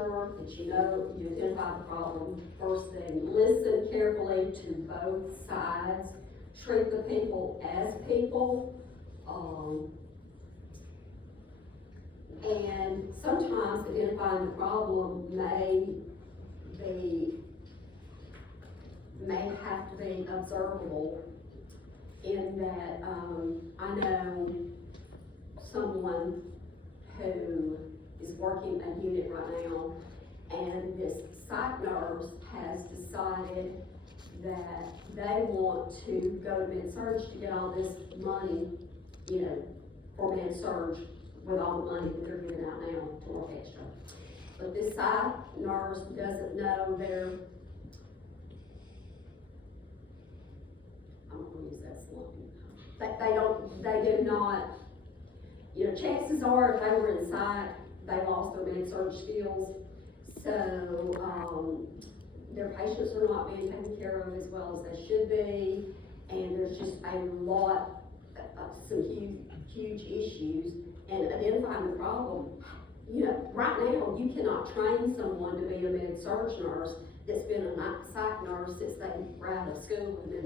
sure that you know, you identify the problem first thing. Listen carefully to both sides. Treat the people as people. And sometimes identifying the problem may have to be observable in that, I know someone who is working a unit right now, and this psych nurse has decided that they want to go to med-surg to get all this money, you know, for med-surg with all the money that they're giving out now to work extra. But this psych nurse doesn't know I'm gonna use that slang. They do not, you know, chances are if they were in psych, they lost their med-surg skills. So, their patients are not being taken care of as well as they should be. And there's just a lot of some huge issues. And identifying the problem, you know, right now you cannot train someone to be a med-surg nurse that's been a psych nurse since they were out of school, and then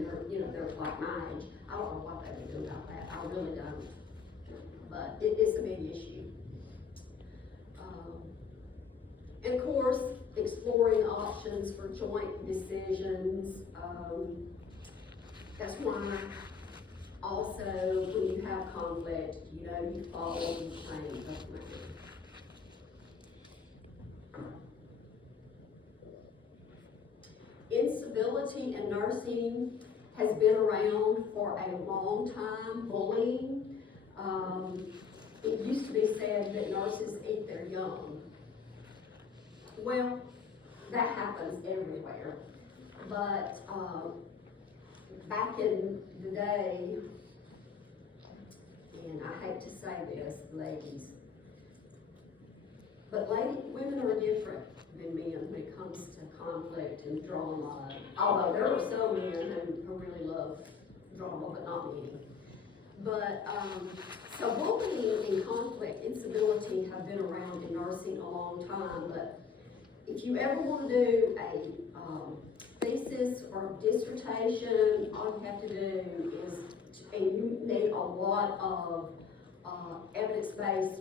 they're like my age. I don't know what they would do about that. I really don't. But it's a big issue. And of course, exploring options for joint decisions. That's why also when you have conflict, you know, you follow the chain of command. Incivility in nursing has been around for a long time. Bullying. It used to be said that nurses eat their young. Well, that happens everywhere. But back in the day, and I hate to say this, ladies, but women are different than men when it comes to conflict and drama. Although there are some men who really love drama, but not many. But, so bullying and conflict, incivility have been around in nursing a long time, but if you ever want to do a thesis or dissertation, all you have to do is, and you need a lot of evidence-based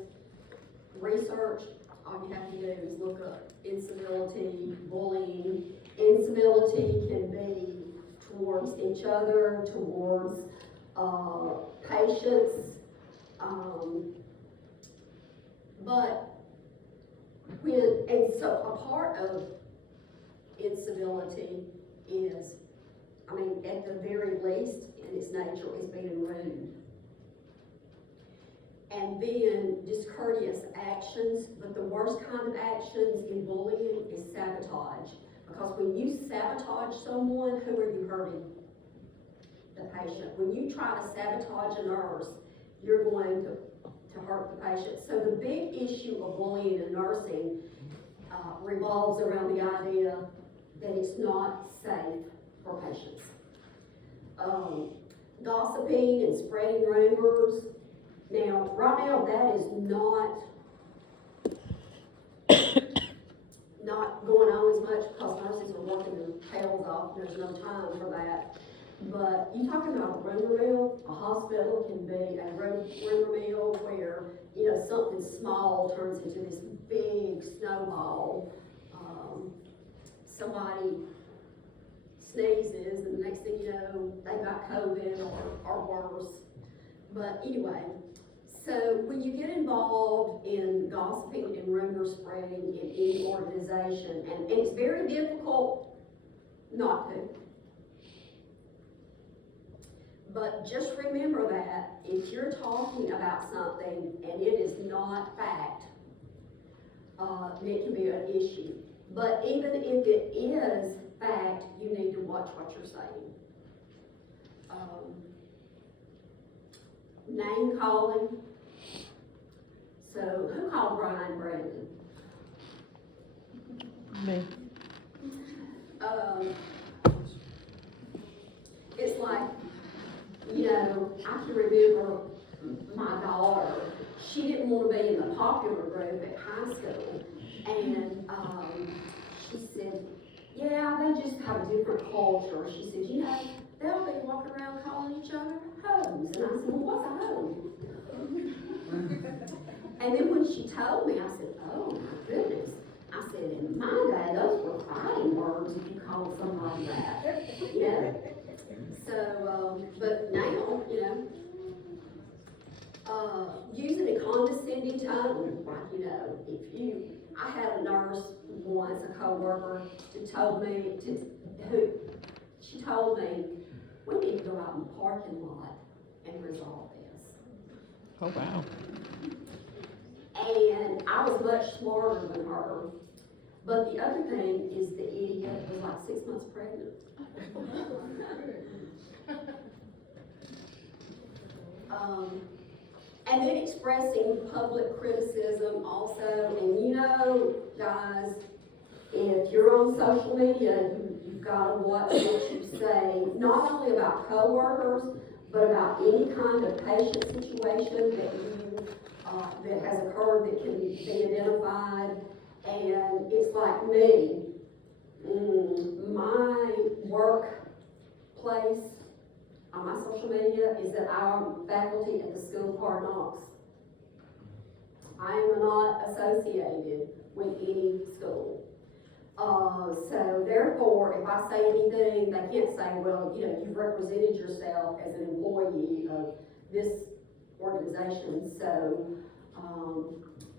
research, all you have to do is look up incivility, bullying. Incivility can be towards each other, towards patients, but and so a part of incivility is, I mean, at the very least in its nature, is being rude. And then discourteous actions, but the worst kind of actions in bullying is sabotage. Because when you sabotage someone, who are you hurting? The patient. When you try to sabotage a nurse, you're going to hurt the patient. So the big issue of bullying in nursing revolves around the idea that it's not safe for patients. Gossiping and spreading rumors. Now, right now, that is not going on as much because nurses are working their tails off. There's no time for that. But you talking about a rumor mill? A hospital can be a rumor mill where, you know, something small turns into this big snowball. Somebody sneezes, and the next thing you know, they got COVID or worse. But anyway, so when you get involved in gossiping and rumor spreading in any organization, and it's very difficult not to. But just remember that if you're talking about something and it is not fact, then it can be an issue. But even if it is fact, you need to watch what you're saying. Name calling. So who called Brian Brandon? Me. It's like, you know, I can remember my daughter, she didn't want to be in the popular group at high school, and she said, yeah, they just have a different culture. She said, you know, they'll be walking around calling each other hoes. And I said, well, what's a hoe? And then when she told me, I said, oh my goodness. I said, in my day, those were fighting words if you called somebody that. You know? So, but now, you know, using a condescending tone, like, you know, I had a nurse once, a coworker, she told me, we need to go out in the parking lot and resolve this. Oh, wow. And I was much smarter than her. But the other thing is the idiot was like 6 months pregnant. And then expressing public criticism also. And you know, guys, if you're on social media, you've got to watch what you say, not only about coworkers, but about any kind of patient situation that has occurred that can be identified. And it's like me, my workplace on my social media is that I'm faculty at the School of Hard Knocks. I am not associated with any school. So therefore, if I say anything, they can't say, well, you know, you've represented yourself as an employee of this organization. So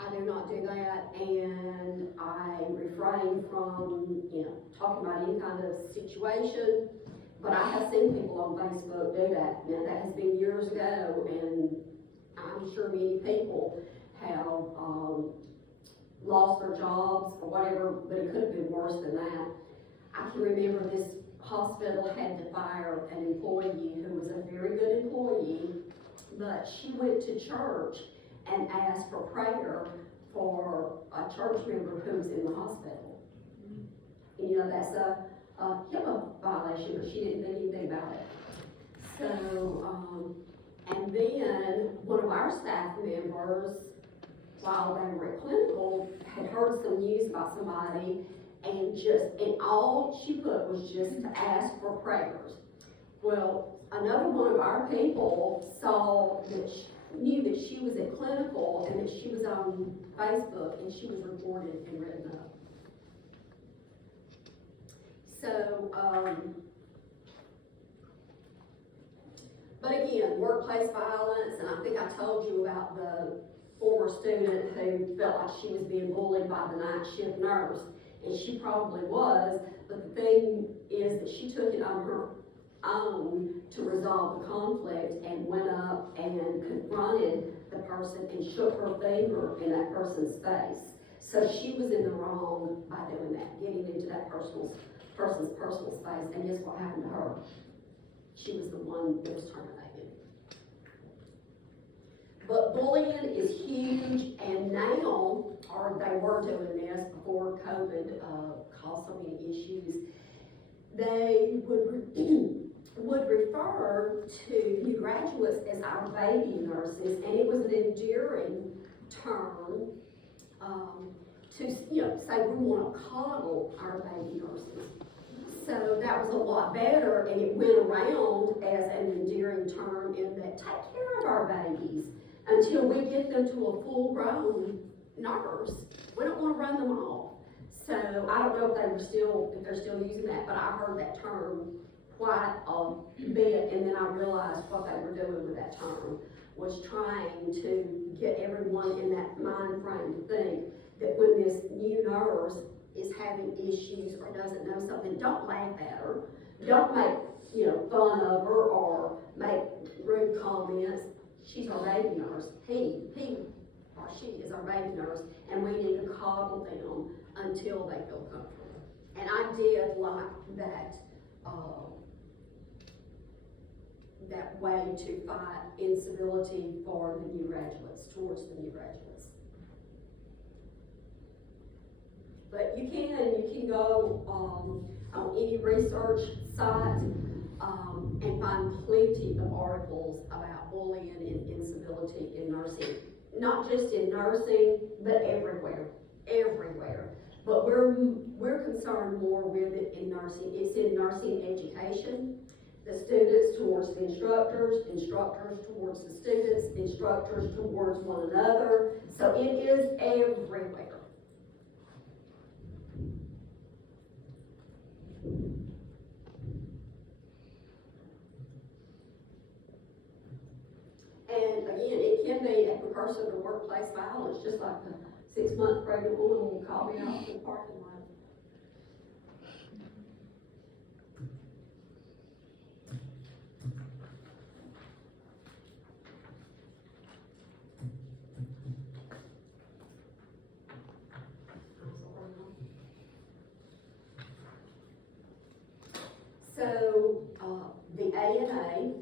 I do not do that, and I refrain from, you know, talking about any kind of situation. But I have seen people on Facebook do that. Now, that has been years ago, and I'm sure many people have lost their jobs or whatever, but it could have been worse than that. I can remember this hospital had to fire an employee who was a very good employee, but she went to church and asked for prayer for a church member who was in the hospital. And you know, that's a HIPAA violation, but she didn't think anything about it. So, and then one of our staff members, while they were at clinical, had heard some news about somebody, and all she put was just to ask for prayers. Well, another one of our people knew that she was at clinical and that she was on Facebook, and she was reported and written up. So, but again, workplace violence, and I think I told you about the former student who felt like she was being bullied by the night shift nurse, and she probably was, but the thing is that she took it on her own to resolve the conflict and went up and confronted the person and shook her finger in that person's face. So she was in the wrong by doing that, getting into that person's personal space, and guess what happened to her? She was the one that was terminated. But bullying is huge, and now, or they were doing this before COVID caused so many issues, they would refer to new graduates as our baby nurses, and it was an endearing term to, you know, say we want to coddle our baby nurses. So that was a lot better, and it went around as an endearing term in that take care of our babies until we get them to a full-grown nurse. We don't want to run them off. So I don't know if they're still using that, but I heard that term quite a bit, and then I realized what they were doing with that term was trying to get everyone in that mind frame to think that when this new nurse is having issues or doesn't know something, don't laugh at her, don't make, you know, fun of her or make rude comments. She's our baby nurse. He or she is our baby nurse, and we need to coddle them until they feel comfortable. And I did like that that way to fight incivility for the new graduates, towards the new graduates. But you can go on any research site and find plenty of articles about bullying and incivility in nursing. Not just in nursing, but everywhere. But we're concerned more with it in nursing. It's in nursing education. The students towards the instructors, instructors towards the students, instructors towards one another. So it is everywhere. And again, it can be a precursor to workplace violence, just like a 6-month pregnant woman will call me out in the parking lot. So, the ANA,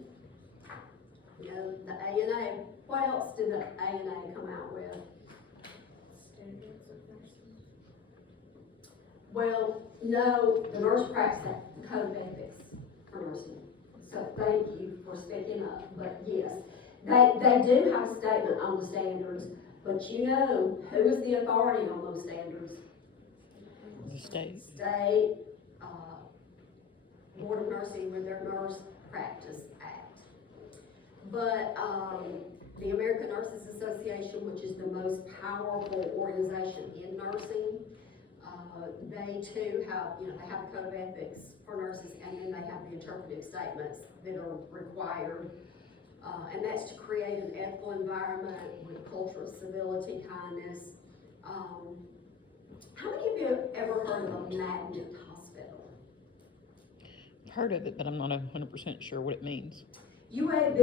you know, the ANA, what else did the ANA come out with? Standards of nursing. Well, no, the Nurse Practice Act, the Code of Ethics for nursing. So thank you for speaking up, but yes, they do have a statement on the standards, but you know, who is the authority on those standards? The state. State, Board of Nursing with their Nurse Practice Act. But, the American Nurses Association, which is the most powerful organization in nursing, they too have, you know, they have a code of ethics for nurses, and then they have the interpretive statements that are required. And that's to create an ethical environment with a culture of civility, kindness. How many of you have ever heard of a magnet hospital? I've heard of it, but I'm not 100% sure what it means. UAB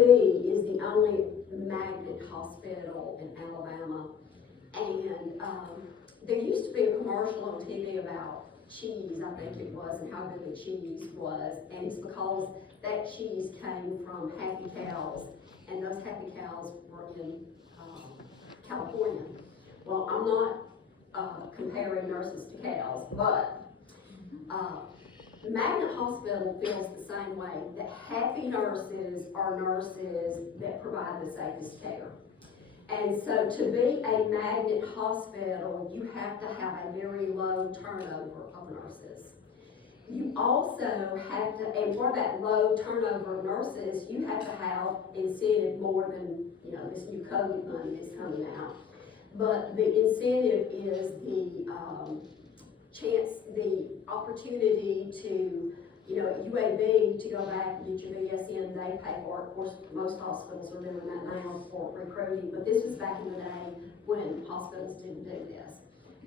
is the only magnet hospital in Alabama, and there used to be a commercial on TV about cheese, I think it was, and how good the cheese was, and it's because that cheese came from Happy Cows, and those Happy Cows were in California. Well, I'm not comparing nurses to cows, but Magnet Hospital feels the same way, that happy nurses are nurses that provide the safest care. And so to be a magnet hospital, you have to have a very low turnover of nurses. You also have to, and for that low turnover of nurses, you have to have incentive more than, you know, this new COVID money that's coming out. But the incentive is the chance, the opportunity to, you know, at UAB, to go back and get your BSN, they pay for it. Of course, most hospitals are doing that now for recruiting, but this was back in the day when hospitals didn't do this.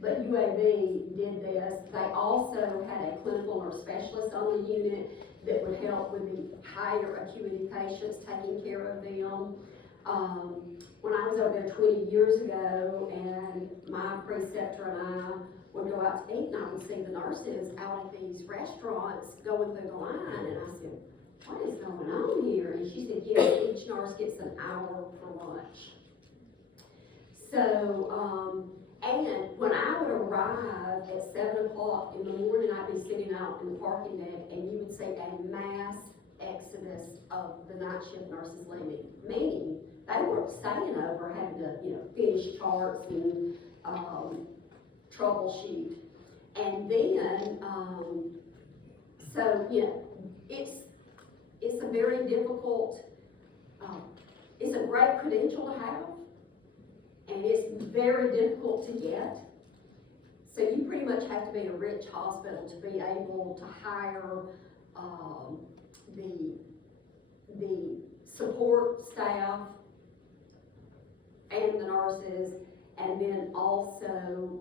But UAB did this. They also had a clinical nurse specialist on the unit that would help with the higher acuity patients, taking care of them. When I was over there 20 years ago, and my preceptor and I would go out to eat, and I would see the nurses out at these restaurants going through the line, and I said, what is going on here? And she said, yes, each nurse gets an hour for lunch. So, and when I would arrive at 7 o'clock in the morning, I'd be sitting out in the parking deck, and you would see a mass exodus of the night shift nurses leaving, meaning they were staying over, having to, you know, finish charts and troubleshoot. And then, so, you know, it's a very difficult, it's a great credential to have, and it's very difficult to get. So you pretty much have to be a rich hospital to be able to hire the support staff and the nurses, and then also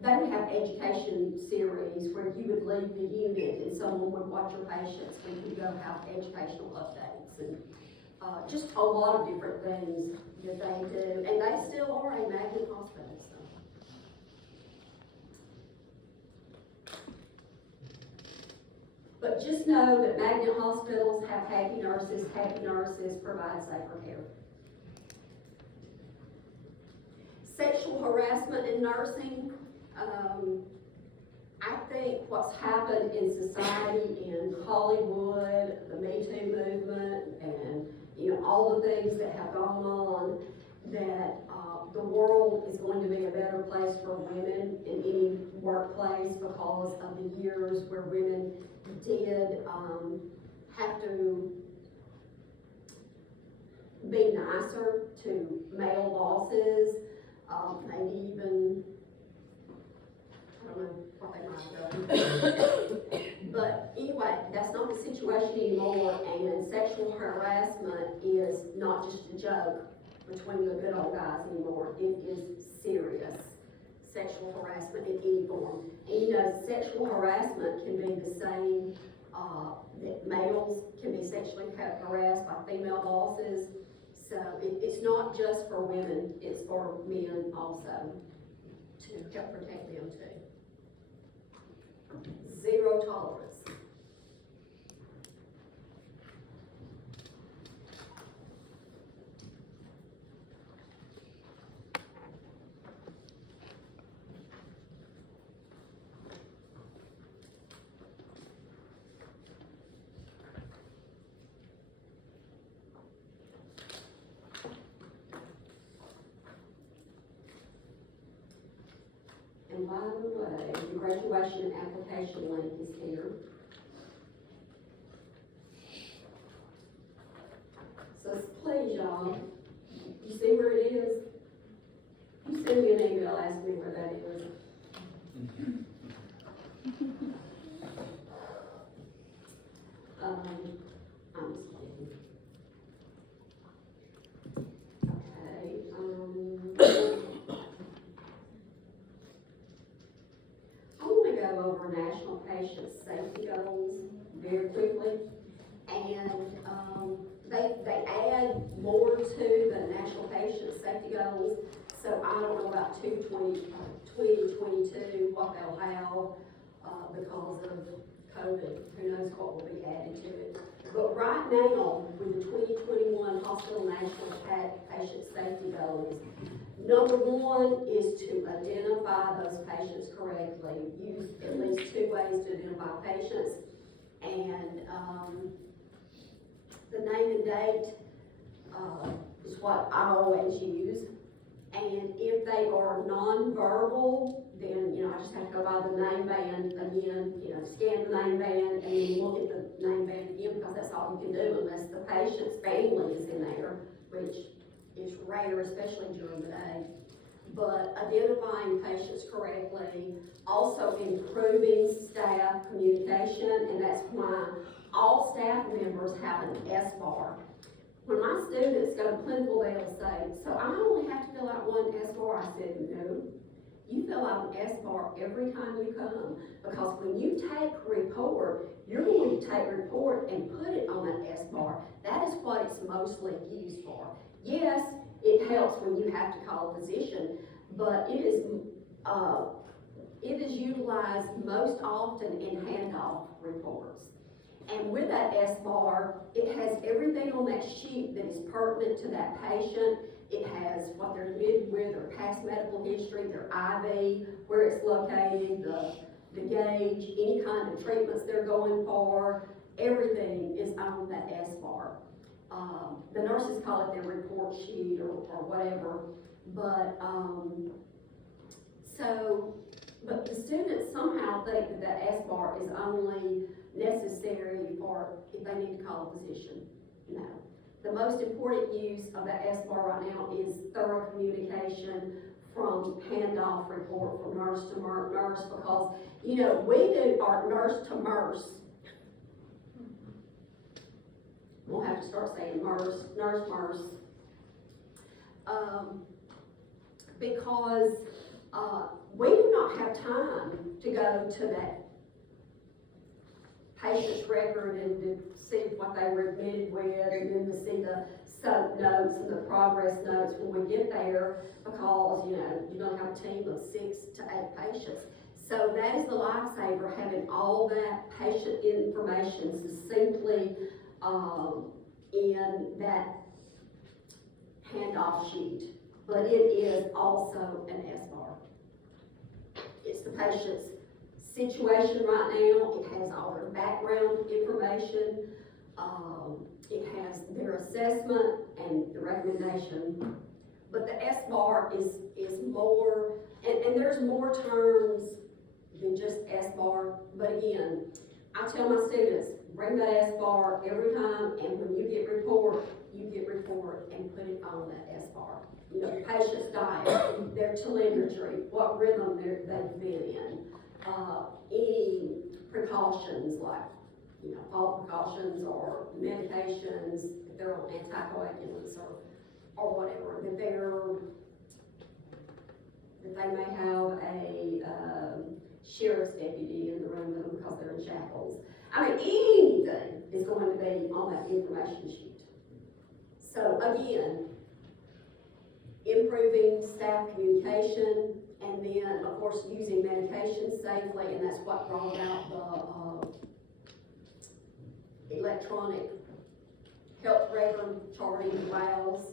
they would have education series where you would leave the unit and someone would watch your patients, and you go have educational updates, and just a lot of different things that they do, and they still are a magnet hospital. So. But just know that magnet hospitals have happy nurses provide safer care. Sexual harassment in nursing, I think what's happened in society, in Hollywood, the Me Too movement, and you know all the things that have gone on, that the world is going to be a better place for women in any workplace because of the years where women did, have to be nicer to male bosses, maybe even, I don't know what they might have done. But anyway, that's not the situation anymore, and sexual harassment is not just a joke between the good old guys anymore. It is serious sexual harassment in any form. And you know, sexual harassment can be the same, that males can be sexually harassed by female bosses. So it's not just for women, it's for men also, to help protect them too. Zero tolerance. And by the way, the graduation application link is here. So please, y'all, you see where it is? You send me an email asking me where that is. I'm just kidding. Okay, I want to go over national patient safety goals very quickly. And, they add more to the national patient safety goals. So I don't know about 2022, what they'll have, because of COVID. Who knows what will be added to it. But right now, with the 2021 Hospital National Patient Safety Goals, number one is to identify those patients correctly. Use at least 2 ways to identify patients. And, the name and date, is what I always use. And if they are nonverbal, then, you know, I just have to go by the name band again, you know, scan the name band and then look at the name band again, because that's all you can do unless the patient's family is in there, which is rare, especially during the day. But identifying patients correctly, also improving staff communication, and that's why all staff members have an SBAR. When my students go to clinical, they'll say, so I only have to fill out one SBAR. I said, no, you fill out an SBAR every time you come, because when you take report, you're going to take report and put it on that SBAR. That is what it's mostly used for. Yes, it helps when you have to call a physician, but it is utilized most often in handoff reports. And with that SBAR, it has everything on that sheet that is pertinent to that patient. It has what they're admitted with, their past medical history, their IV, where it's located, the gauge, any kind of treatments they're going for. Everything is on that SBAR. The nurses call it their report sheet or whatever. But, but the students somehow think that that SBAR is only necessary for if they need to call a physician. No. The most important use of the SBAR right now is thorough communication from handoff report from nurse to nurse, because, you know, we do our nurse to nurse. We'll have to start saying nurse. Because we do not have time to go to that patient's record and to see what they were admitted with, and then to see the sub notes and the progress notes when we get there, because, you know, you're gonna have a team of 6 to 8 patients. So that is the lifesaver, having all that patient information succinctly in that handoff sheet. But it is also an SBAR. It's the patient's situation right now. It has all their background information. It has their assessment and the recommendation but the SBAR is more, and there's more terms than just SBAR, but again, I tell my students, bring that SBAR every time, and when you get report and put it on that SBAR. You know, patient's diet, their telemetry, what rhythm they've been in, any precautions like, you know, fall precautions or medications, if they're on anticoagulants or whatever, that they may have a sheriff's deputy in the room with them because they're in shackles. I mean, anything is going to be on that information sheet. So again, improving staff communication, and then, of course, using medication safely, and that's what brought out the electronic health record charting WOWs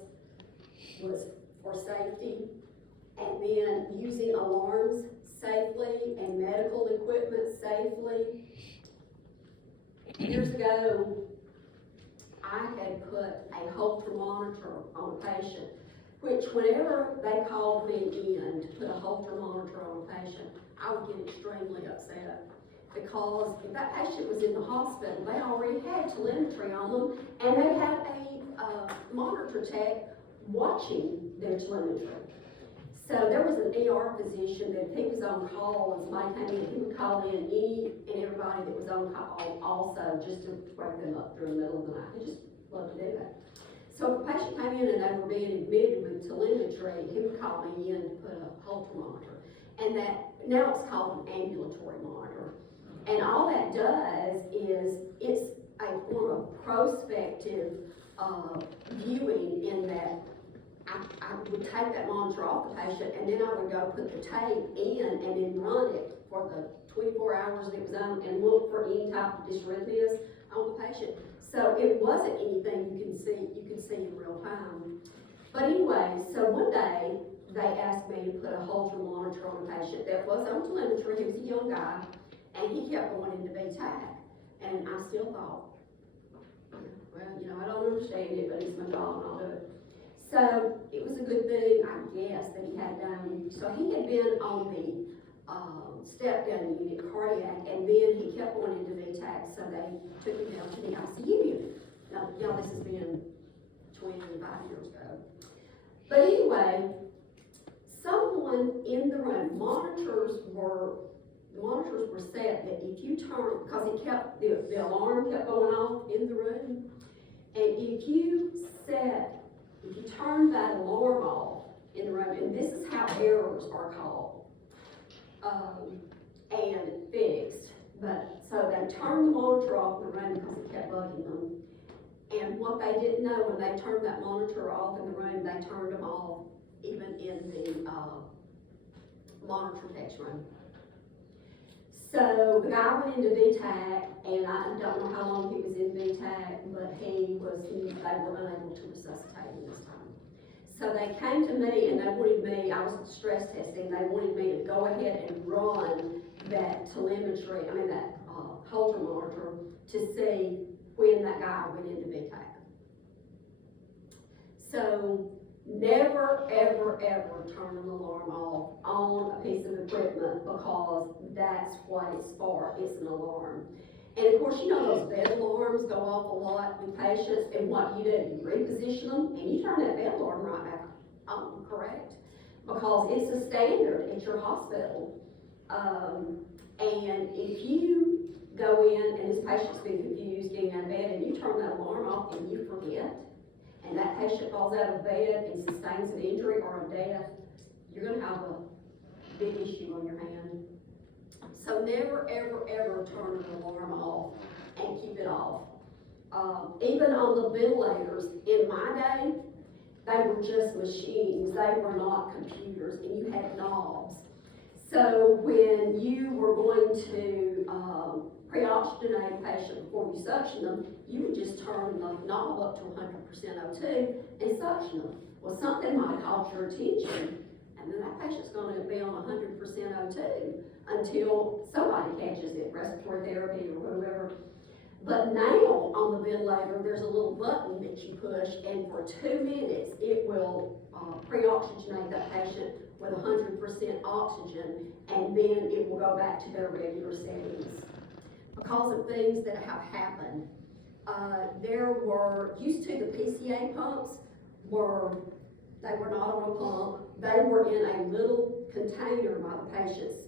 was for safety, and then using alarms safely and medical equipment safely. Years ago, I had put a Holter monitor on a patient, which whenever they called me in to put a Holter monitor on a patient, I would get extremely upset. Because if that patient was in the hospital, they already had telemetry on them, and they had a monitor tech watching their telemetry. So there was an ER physician that if he was on call and somebody came in, he would call in any and everybody that was on call also, just to wake them up during the middle of the night. He just loved to do that. So if a patient came in and they were being admitted with telemetry, he would call me in to put a Holter monitor. And that, now it's called an ambulatory monitor. And all that does is, it's a form of prospective viewing, in that I would take that monitor off the patient, and then I would go put the tape in and then run it for the 24 hours that it was on, and look for any type of dysrhythmias on the patient. So it wasn't anything you could see in real time. But anyway, so one day they asked me to put a Holter monitor on a patient that was on telemetry. He was a young guy, and he kept going into VTAC. And I still thought, well, you know, I don't understand it, but it's my job and I'll do it. So it was a good thing, I guess, that he had done. So he had been on the step-down unit, cardiac, and then he kept going into VTAC, so they took him down to the ICU unit. Now, this has been 25 years ago. But anyway, someone in the room, monitors were set that if you turn, because it kept, the alarm kept going off in the room, and if you turn that alarm off in the room, and this is how errors are called, and fixed, but, so they turned the monitor off in the room because it kept bugging them, and what they didn't know, when they turned that monitor off in the room, they turned them off even in the, monitor text room. So the guy went into VTAC, and I don't know how long he was in VTAC, but they were unable to resuscitate him this time. So they came to me and they wanted me, I was stress testing, they wanted me to go ahead and run that telemetry, that Holter monitor, to see when that guy went into VTAC. So never, ever, ever turn an alarm off on a piece of equipment, because that's what it's for, it's an alarm. And of course, you know those bed alarms go off a lot with patients, and what you do, you reposition them, and you turn that bed alarm right back on, correct? Because it's a standard at your hospital. And if you go in and this patient's been confused getting out of bed, and you turn that alarm off and you forget, and that patient falls out of bed and sustains an injury or a death, you're gonna have a big issue on your hand. So never, ever, ever turn an alarm off and keep it off. Even on the ventilators, in my day, they were just machines, they were not computers, and you had knobs. So when you were going to pre-oxygenate a patient before you suction them, you would just turn the knob up to 100% O2 and suction them. Well, something might have caught your attention, and then that patient's going to be on 100% O2 until somebody catches it, respiratory therapy or whatever. But now, on the ventilator, there's a little button that you push, and for 2 minutes, it will, pre-oxygenate that patient with 100% oxygen, and then it will go back to their regular settings. Because of things that have happened, used to the PCA pumps they were not on a pump, they were in a little container by the patient's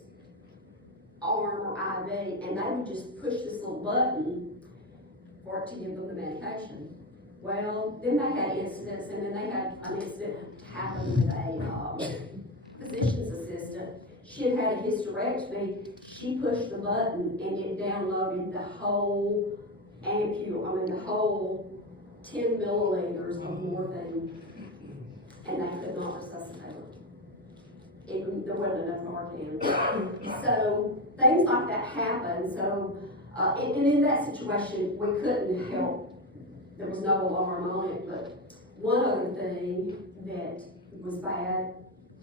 arm or IV, and they would just push this little button for it to give them the medication. Well, then they had incidents, and then they had an incident happen with a physician's assistant. She had a hysterectomy, she pushed the button and it downloaded the whole the whole 10 milliliters of morphine, and they could not resuscitate her. There wasn't enough Narcan. So things like that happen. So, and in that situation, we couldn't help. There was no alarm on it. But one other thing that was bad,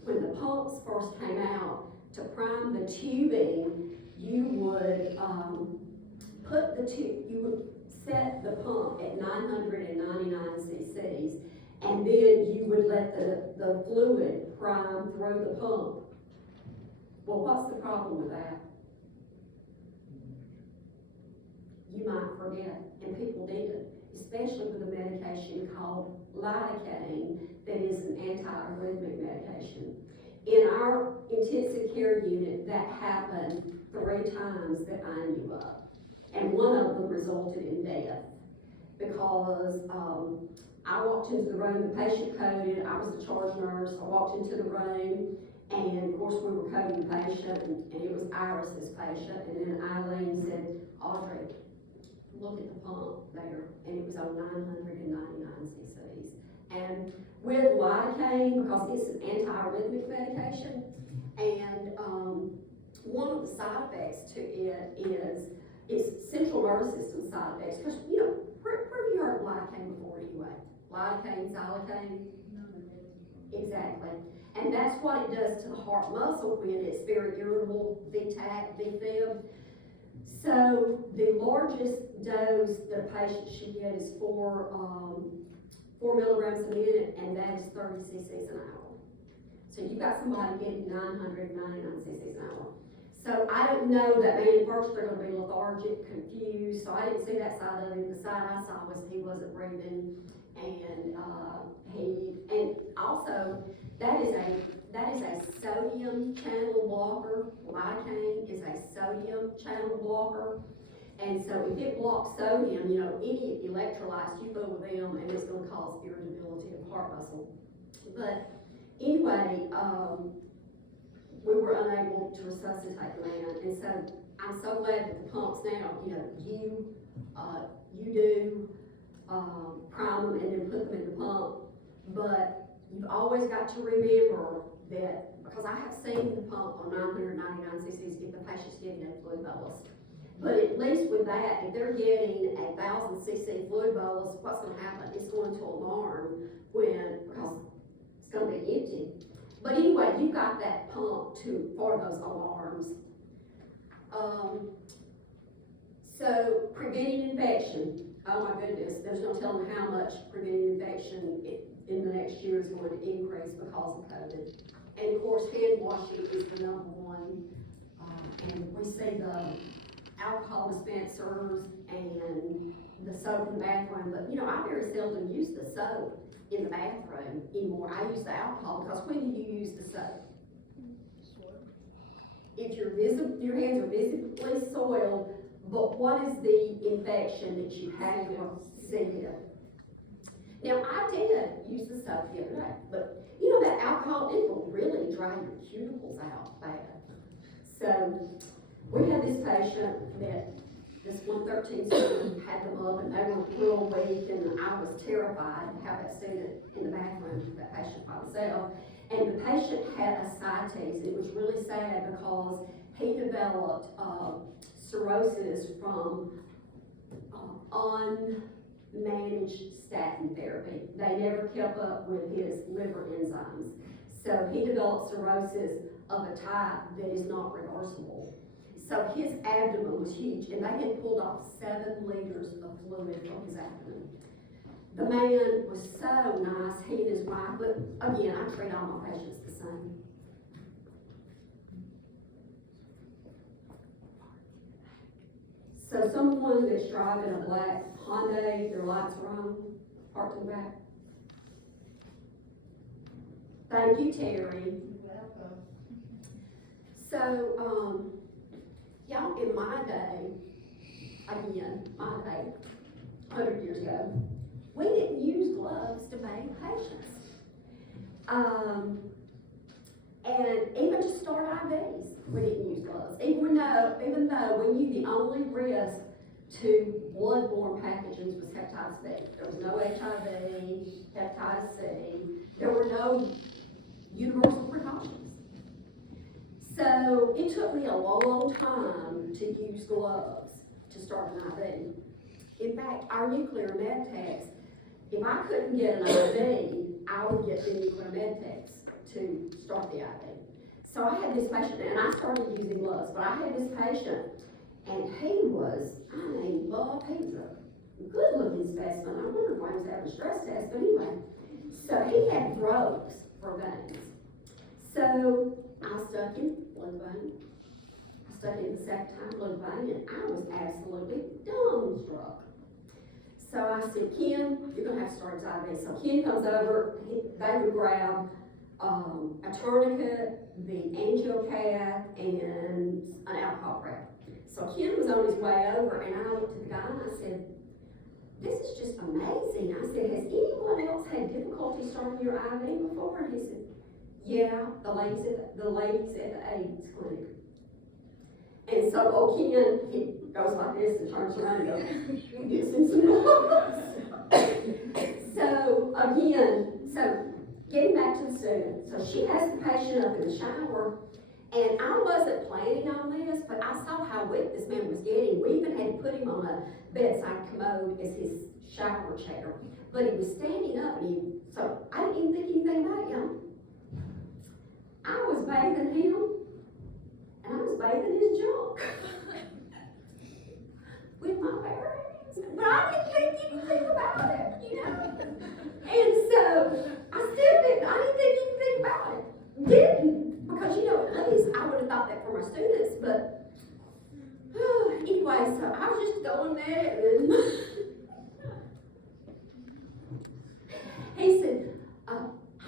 when the pumps first came out, to prime the tubing, you would you would set the pump at 999 cc's, and then you would let the fluid prime through the pump. Well, what's the problem with that? You might forget, and people did, especially with a medication called lidocaine that is an antiarrhythmic medication. In our intensive care unit, that happened 3 times that I knew of. And one of them resulted in death because I walked into the room, the patient coded, I was the charge nurse, I walked into the room, and of course we were coding the patient, and it was Iris's patient, and then Eileen said, Audrey, look at the pump there, and it was on 999 cc's. And with lidocaine, because it's an antiarrhythmic medication, and one of the side effects to it is central nervous system side effects, because, you know, where have you heard of lidocaine before anyway? Lidocaine, xylocaine? Exactly. And that's what it does to the heart muscle when it's very irritable, VTAC, VFib. So the largest dose that a patient should get is 4 milligrams a minute, and that is 30 cc's an hour. So you've got somebody getting 999 cc's an hour. So I don't know that man, first they're gonna be lethargic, confused, so I didn't see that side of it. The side I saw was he wasn't breathing, and and also that is a sodium channel blocker. Lidocaine is a sodium channel blocker. And so if it blocks sodium, you know, any electrolytes, you fool with them, and it's gonna cause irritability of the heart muscle. But anyway, we were unable to resuscitate the man, and so I'm so glad that the pumps now, you know, you do prime them and then put them in the pump, but you've always got to remember that, because I have seen the pump on 999 cc's if the patient's getting a fluid bolus. But at least with that, if they're getting 1,000 cc fluid bolus, what's going to happen? It's going to alarm because it's going to be empty. But anyway, you've got that pump for those alarms. So preventing infection. Oh my goodness, there's no telling how much preventing infection in the next year is going to increase because of COVID. And of course, hand washing is the number one. And we see the alcohol dispensers and the soap in the bathroom, but you know, I very seldom use the soap in the bathroom anymore. I use the alcohol, because when do you use the soap? If your hands are visibly soiled, but what is the infection that you have to see? Now, I did use the soap the other day, but you know, that alcohol, it will really dry your cuticles out bad. So we had this patient that this 113 student had them up, and they were real weak, and I was terrified to have that student in the bathroom, that patient by himself. And the patient had ascites, and it was really sad because he developed cirrhosis from unmanaged statin therapy. They never kept up with his liver enzymes. So he developed cirrhosis of a type that is not reversible. so his abdomen was huge, and they had pulled off 7 liters of fluid from his abdomen. The man was so nice, he and his wife, but again, I treat all my patients the same. So someone that's driving a black Hyundai, their lights are on, parked in the back. Thank you, Terry. So, y'all, in my day, again, my day, 100 years ago, we didn't use gloves to bathe patients. And even to start IVs, we didn't use gloves. Even though we knew the only risk to bloodborne pathogens was hepatitis B. There was no HIV, hepatitis C. There were no universal precautions. So it took me a long time to use gloves to start an IV. In fact, our nuclear med techs, if I couldn't get an IV, I would get the nuclear med techs to start the IV. So I had this patient, and I started using gloves, but I had this patient, and he was, Bob, he was a good-looking specimen. I wondered why he was having a stress test, but anyway. So he had ropes for veins. So I stuck in blue vein. I stuck in the second time blue vein, and I was absolutely dumbstruck. So I said, Ken, you're gonna have to start his IV. So Ken comes over, they would grab a tourniquet, the angiocath, and an alcohol wrap. So Ken was on his way over, and I looked at the guy and I said, this is just amazing. I said, has anyone else had difficulty starting your IV before? And he said, yeah, the ladies at the AIDS clinic. And so old Ken, he goes like this and turns around and goes, get some gloves. So again, getting back to the student. So she has the patient up in the shower, and I wasn't planning on this, but I saw how weak this man was getting. We even had to put him on a bedside commode as his shower chair. But he was standing up, and so I didn't even think anything about him. I was bathing him, and I was bathing his junk with my bare hands. But I didn't think anything about it, you know? And so I didn't think anything about it. Didn't, because you know, at least I would have thought that for my students, but anyway, so I was just going there, and he said, I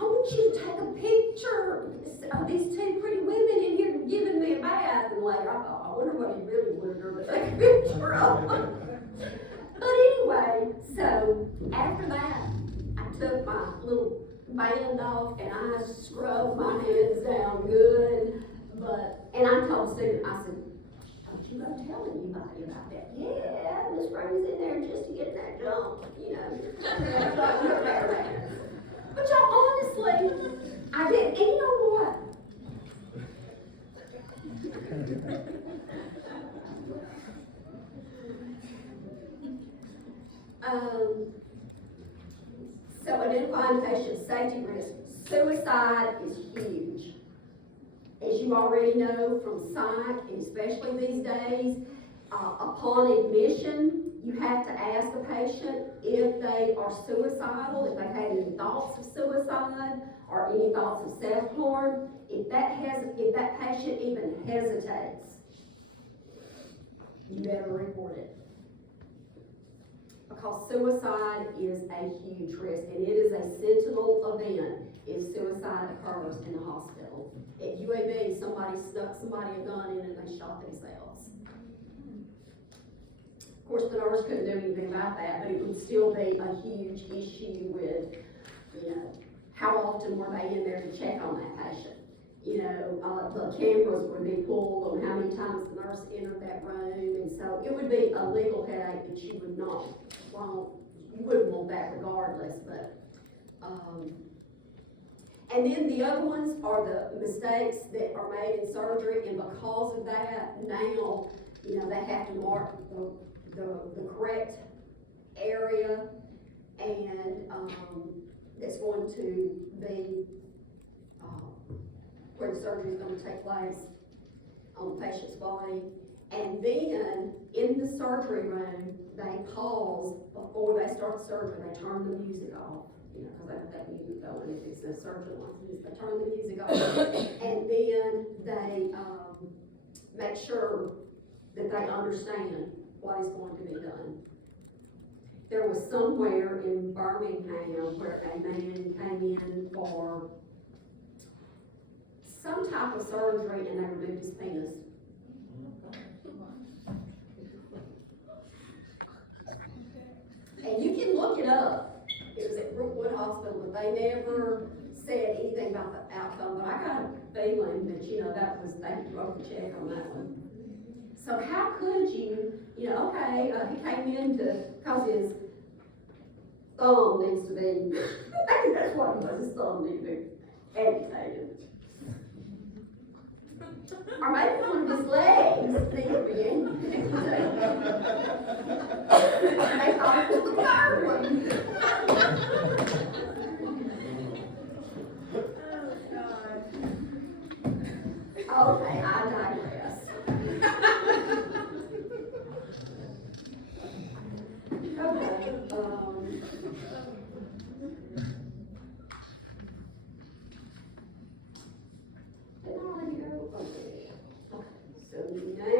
want you to take a picture of these 2 pretty women in here giving me a bath. And later I thought, I wonder what he really wanted her to take a picture of. But anyway, so after that, I took my little band off and I scrubbed my hands down good. And I told the student, I said, don't you go tell anybody about that. Yeah, Miss Brady's in there just to get that jump, you know. But y'all, honestly, I did. And you know what? So identifying patient safety risk. Suicide is huge. As you already know from psych, and especially these days, upon admission, you have to ask the patient if they are suicidal, if they've had any thoughts of suicide or any thoughts of self-harm. If that patient even hesitates, you better report it. Because suicide is a huge risk, and it is a sentinel event if suicide occurs in the hospital. At UAB, somebody snuck a gun in and they shot themselves. Of course, the nurse couldn't do anything about that, but it would still be a huge issue with, you know, how often were they in there to check on that patient? You know, the cameras would be pulled on how many times the nurse entered that room, and so it would be a legal headache that you wouldn't want that regardless, but, and then the other ones are the mistakes that are made in surgery, and because of that, now, you know, they have to mark the correct area, and that's going to be where the surgery is going to take place on the patient's body. And then, in the surgery room, they pause before they start surgery, they turn the music off. You know, cause they have that music going if it's a surgeon wants to use, they turn the music off. And then they, make sure that they understand what is going to be done. There was somewhere in Birmingham where a man came in for some type of surgery and they removed his penis. And you can look it up. It was at Brookwood Hospital, but they never said anything about the outcome, but I got a feeling that, you know, that was, they wrote the check on that one. So how could you, you know, okay, he came in to, cause his thumb needs to be, I think that's what it was, his thumb needs to be amputated. Or maybe one of his legs needs to be amputated. They thought it was the third one. Okay, I digress. Okay, did I already go? Okay, so now,